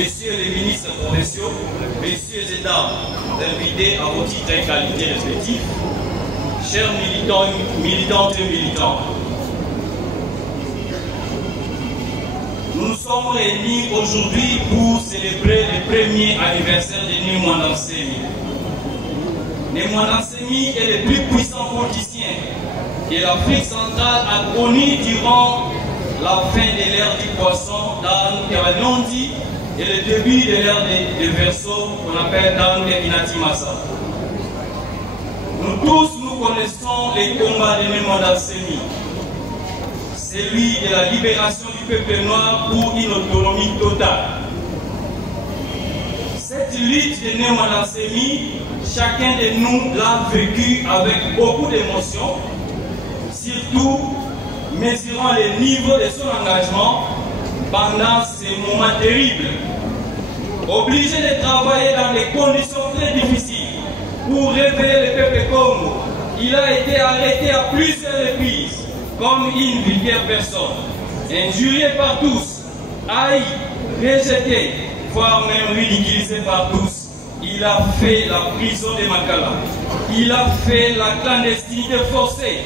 messieurs les ministres provinciaux, messieurs et dames, invités à vos titres et qualités respectifs, chers militantes et militants, nous nous sommes réunis aujourd'hui pour célébrer le premier anniversaire de Némouana Nsemi. Némouana Nsemi est le plus puissant politicien que l'Afrique centrale a connu durant la fin de l'ère du poisson dans Kavanondi et le début de l'ère des verseaux qu'on appelle dans Inati Massa. Nous tous, nous connaissons les combats de Némouana Nsemi. Celui de la libération du peuple noir pour une autonomie totale. Cette lutte de Némouana Nsemi, chacun de nous l'a vécu avec beaucoup d'émotion, surtout mesurant le niveau de son engagement pendant ces moments terribles. Obligé de travailler dans des conditions très difficiles pour réveiller le peuple Congo, il a été arrêté à plusieurs reprises comme une vulgaire personne, injurié par tous, haï, rejeté, voire même ridiculisé par tous. Il a fait la prison de Makala, il a fait la clandestinité forcée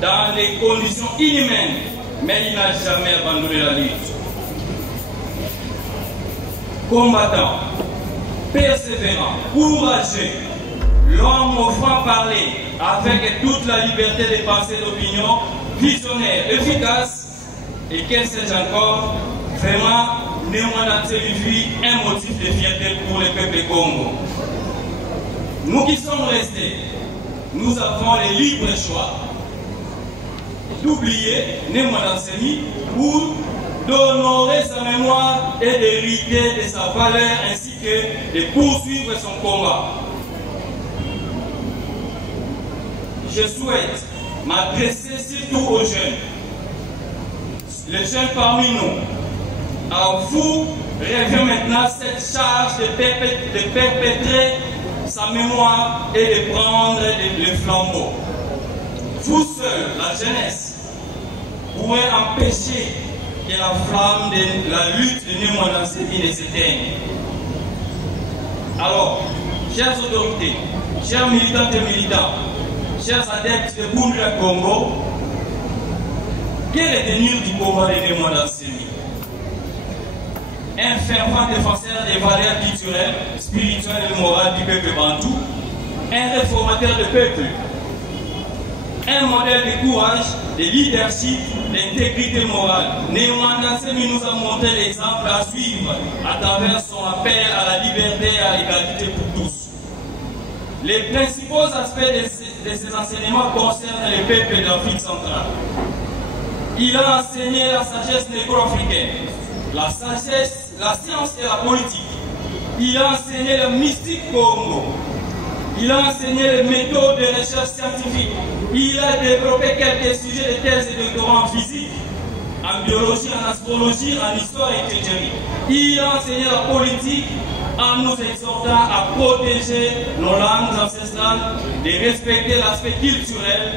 dans des conditions inhumaines, mais il n'a jamais abandonné la lutte. Combattant, persévérant, courageux, l'homme au franc-parler, avec toute la liberté de pensée et d'opinion, visionnaire, efficace, et qu'elle sait encore, vraiment, Némouana Nsemi fut un motif de fierté pour le peuple Congo. Nous qui sommes restés, nous avons le libre choix d'oublier Némouana Nsemi pour d'honorer sa mémoire et d'hériter de sa valeur ainsi que de poursuivre son combat. Je souhaite m'adresser surtout aux jeunes, les jeunes parmi nous. À vous revient maintenant cette charge de perpétrer sa mémoire et de prendre le flambeau. Vous seuls, la jeunesse, pourrez empêcher que la flamme de la lutte de Némouana Nsemi ne s'éteigne. Alors, chères autorités, chers militantes et militants, chers adeptes de Bundra Congo, quel est le nid du combat de Némouana Nsemi? Un fervent défenseur des valeurs culturelles, spirituelles et morales du peuple bantou, un réformateur de peuple, un modèle de courage, de leadership, d'intégrité morale. Némouana Nsemi nous a montré l'exemple à suivre à travers son appel à la liberté et à l'égalité pour tous. Les principaux aspects de ces enseignements concernent les peuples d'Afrique centrale. Il a enseigné la sagesse négro-africaine, la sagesse, la science et la politique. Il a enseigné le mystique Congo. Il a enseigné les méthodes de recherche scientifique. Il a développé quelques sujets de thèse et de doctorat en physique, en biologie, en astrologie, en histoire et théorie. Il a enseigné la politique en nous exhortant à protéger nos langues ancestrales, de respecter l'aspect culturel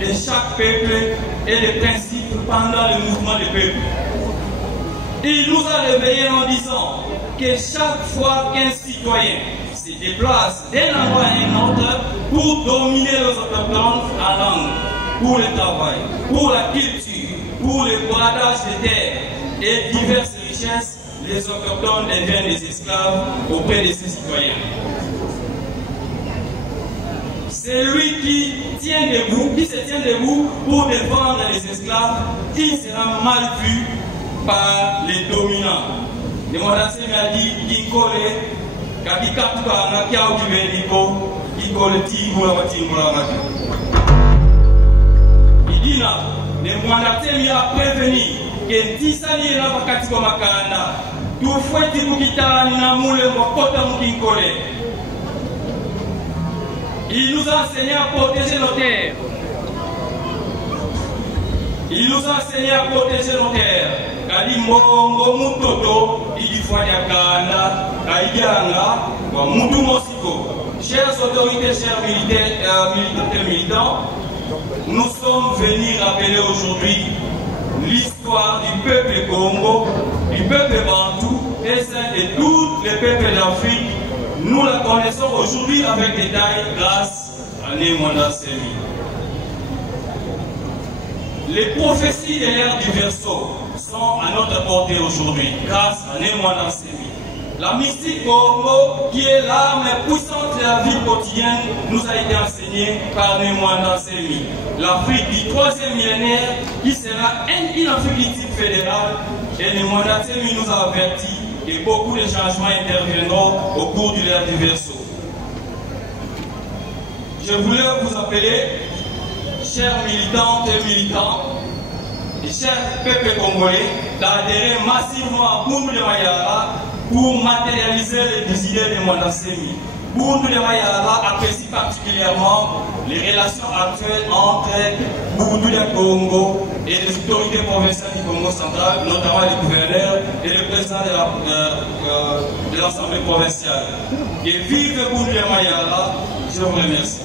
de chaque peuple et les principes pendant le mouvement des peuples. Il nous a réveillés en disant que chaque fois qu'un citoyen se déplace d'un endroit à un autre pour dominer les autochtones en langue, pour le travail, pour la culture, pour le bradage des terres et diverses richesses, les autochtones deviennent des esclaves auprès de ces citoyens. C'est lui qui tient debout, qui se tient debout pour défendre les esclaves, il sera mal vu par les dominants. Némouana Nsemi a dit Kinkole, Kakikatuka, Nakiao Kibeniko, Kinkole Tigula Watingula Mati. Il dit là, Némouana Nsemi a prévenu que Tisani na wakati kwa makanda, tufweti kukitani na mule mwakota Mkinkole. Il nous a enseigné à protéger nos terres. Il nous a enseigné à protéger nos terres. Kadi mbongo mutoto ilifanya kanda kaijanga kwa mutu mosiko. Chers autorités, chers militantes et militants, nous sommes venus rappeler aujourd'hui l'histoire du peuple Congo, du peuple Bantou et celle de tous les peuples d'Afrique, nous la connaissons aujourd'hui avec détail grâce à Némanda Semi. Les prophéties de l'ère du Verseau sont à notre portée aujourd'hui grâce à Némanda Semi. La mystique Congo, qui est l'arme puissante de la vie quotidienne, nous a été enseignée par Némanda Semi. L'Afrique du 3e millénaire, qui sera une Afrique du type fédéral, et Némanda Semi nous a averti que beaucoup de changements interviendront au cours de l'ère du Verseau. Je voulais vous appeler, chers militantes et militants, et chers peuples congolais, d'adhérer massivement à Bundu de Mayala pour matérialiser les idées de Némanda Semi. Bundu de Mayala apprécie particulièrement les relations actuelles entre Bundu de Congo et les autorités provinciales du Congo central, notamment les gouverneurs et le président de l'Assemblée provinciale. Et vive Bundu de Mayala, je vous remercie.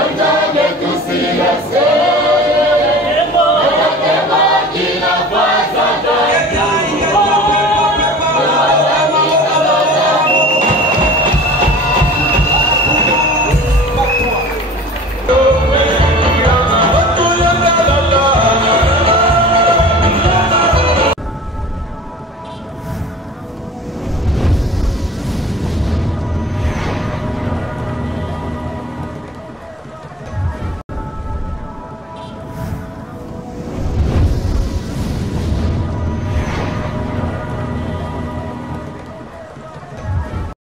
Wanda